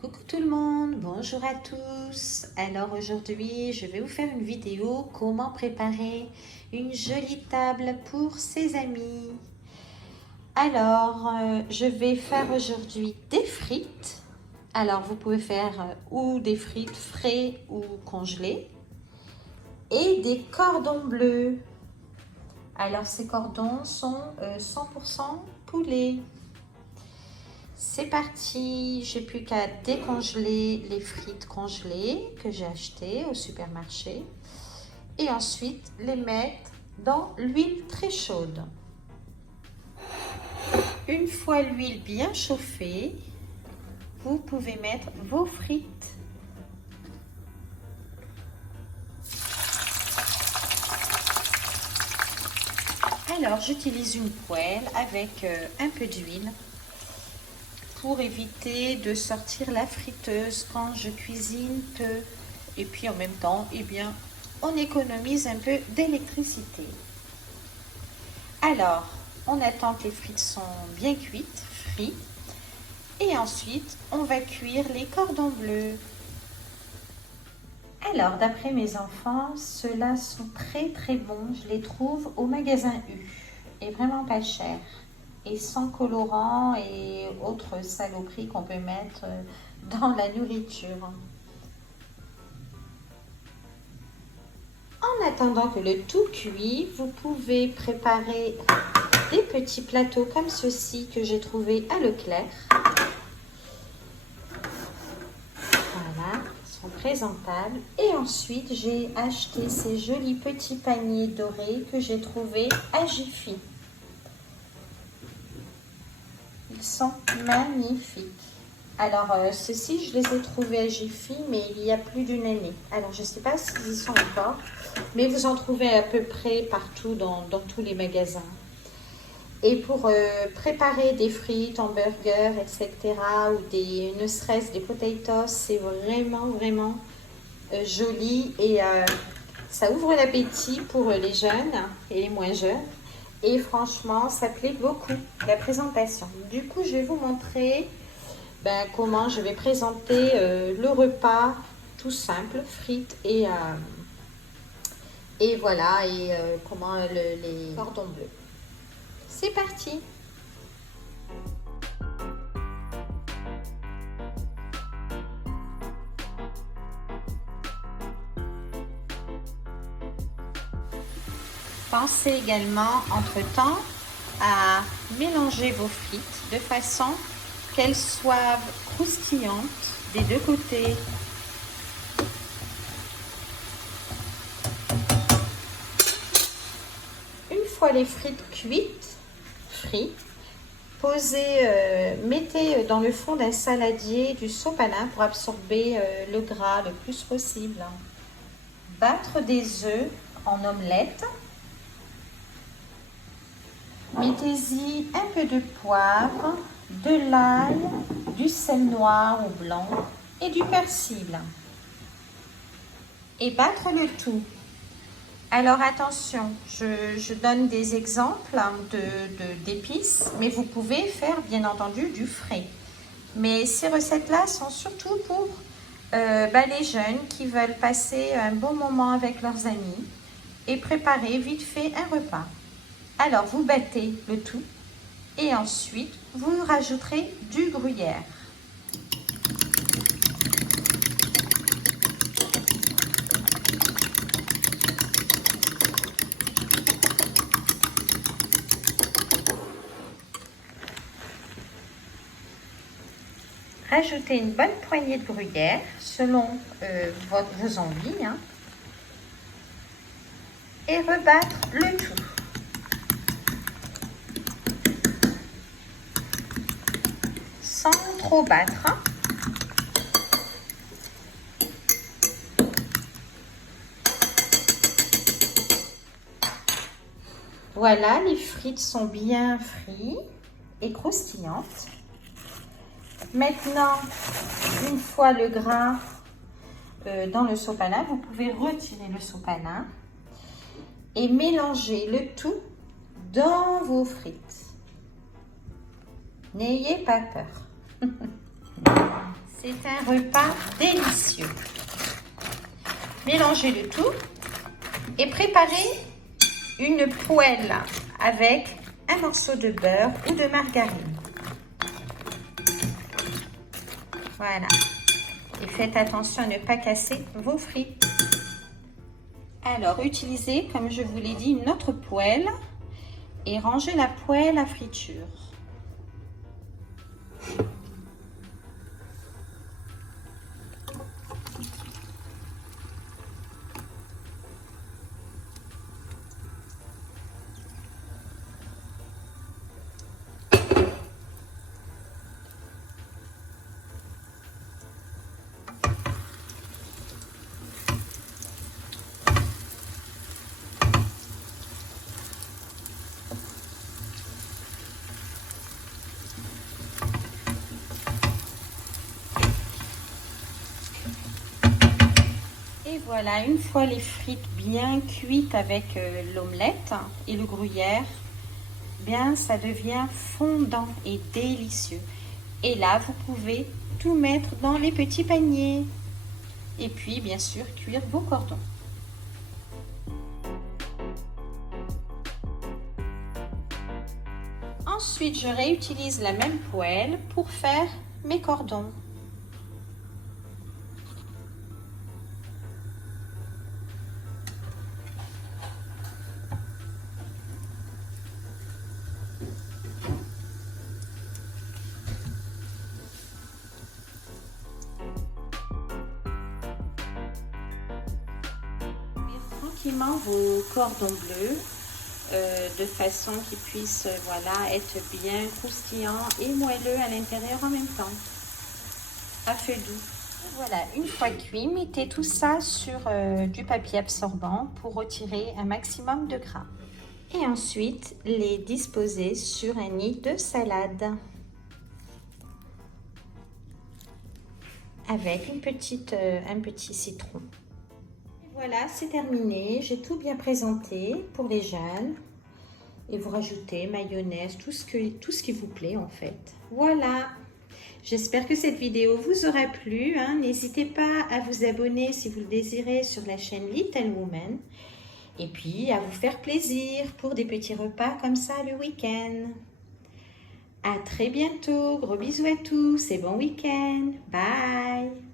Coucou tout le monde, bonjour à tous. Alors aujourd'hui, je vais vous faire une vidéo comment préparer une jolie table pour ses amis. Alors, je vais faire aujourd'hui des frites. Alors, vous pouvez faire ou des frites frais ou congelées. Et des cordons bleus. Alors, ces cordons sont 100% poulet. C'est parti, j'ai plus qu'à décongeler les frites congelées que j'ai achetées au supermarché et ensuite les mettre dans l'huile très chaude. Une fois l'huile bien chauffée, vous pouvez mettre vos frites. Alors j'utilise une poêle avec un peu d'huile pour éviter de sortir la friteuse quand je cuisine peu. Et puis en même temps, eh bien, on économise un peu d'électricité. Alors, on attend que les frites sont bien cuites, frites. Et ensuite, on va cuire les cordons bleus. Alors, d'après mes enfants, ceux-là sont très bons. Je les trouve au magasin U. Et vraiment pas cher. Et sans colorant et autres saloperies qu'on peut mettre dans la nourriture. En attendant que le tout cuit, vous pouvez préparer des petits plateaux comme ceux-ci que j'ai trouvés à Leclerc. Voilà, ils sont présentables. Et ensuite, j'ai acheté ces jolis petits paniers dorés que j'ai trouvés à Jiffy. Ils sont magnifiques. Alors, ceux-ci, je les ai trouvés à Jiffy, mais il y a plus d'une année. Alors, je ne sais pas s'ils y sont encore, mais vous en trouvez à peu près partout dans tous les magasins. Et pour préparer des frites, hamburgers, etc., ou ne serait-ce des potatoes, c'est vraiment joli et ça ouvre l'appétit pour les jeunes et les moins jeunes. Et franchement, ça plaît beaucoup, la présentation. Du coup, je vais vous montrer comment je vais présenter le repas tout simple, frites et voilà, et comment les cordons bleus. C'est parti! Pensez également, entre-temps, à mélanger vos frites de façon qu'elles soient croustillantes des deux côtés. Une fois les frites cuites, mettez dans le fond d'un saladier du sopalin pour absorber le gras le plus possible. Battre des œufs en omelette. Mettez-y un peu de poivre, de l'ail, du sel noir ou blanc et du persil. Et battre le tout. Alors attention, je donne des exemples d'épices, mais vous pouvez faire bien entendu du frais. Mais ces recettes-là sont surtout pour les jeunes qui veulent passer un bon moment avec leurs amis et préparer vite fait un repas. Alors, vous battez le tout et ensuite, vous rajouterez du gruyère. Rajoutez une bonne poignée de gruyère selon vos envies et rebattre le tout. Sans trop battre. Voilà, les frites sont bien frites et croustillantes. Maintenant, une fois le gras dans le sopalin, vous pouvez retirer le sopalin et mélanger le tout dans vos frites. N'ayez pas peur. C'est un repas délicieux. Mélangez le tout et préparez une poêle avec un morceau de beurre ou de margarine. Voilà. Et faites attention à ne pas casser vos frites. Alors, utilisez, comme je vous l'ai dit, une autre poêle et rangez la poêle à friture. Et voilà, une fois les frites bien cuites avec l'omelette et le gruyère, bien ça devient fondant et délicieux. Et là, vous pouvez tout mettre dans les petits paniers. Et puis, bien sûr, cuire vos cordons. Ensuite, je réutilise la même poêle pour faire mes cordons. Tranquillement vos cordons bleus de façon qu'ils puissent voilà, être bien croustillants et moelleux à l'intérieur en même temps, à feu doux. Voilà, une fois cuit, mettez tout ça sur du papier absorbant pour retirer un maximum de gras. Et ensuite, les disposer sur un nid de salade avec un petit citron. Voilà, c'est terminé. J'ai tout bien présenté pour les jeunes. Et vous rajoutez mayonnaise, tout ce qui vous plaît en fait. Voilà. J'espère que cette vidéo vous aura plu. N'hésitez pas à vous abonner si vous le désirez sur la chaîne Little Woman. Et puis à vous faire plaisir pour des petits repas comme ça le week-end. À très bientôt. Gros bisous à tous et bon week-end. Bye.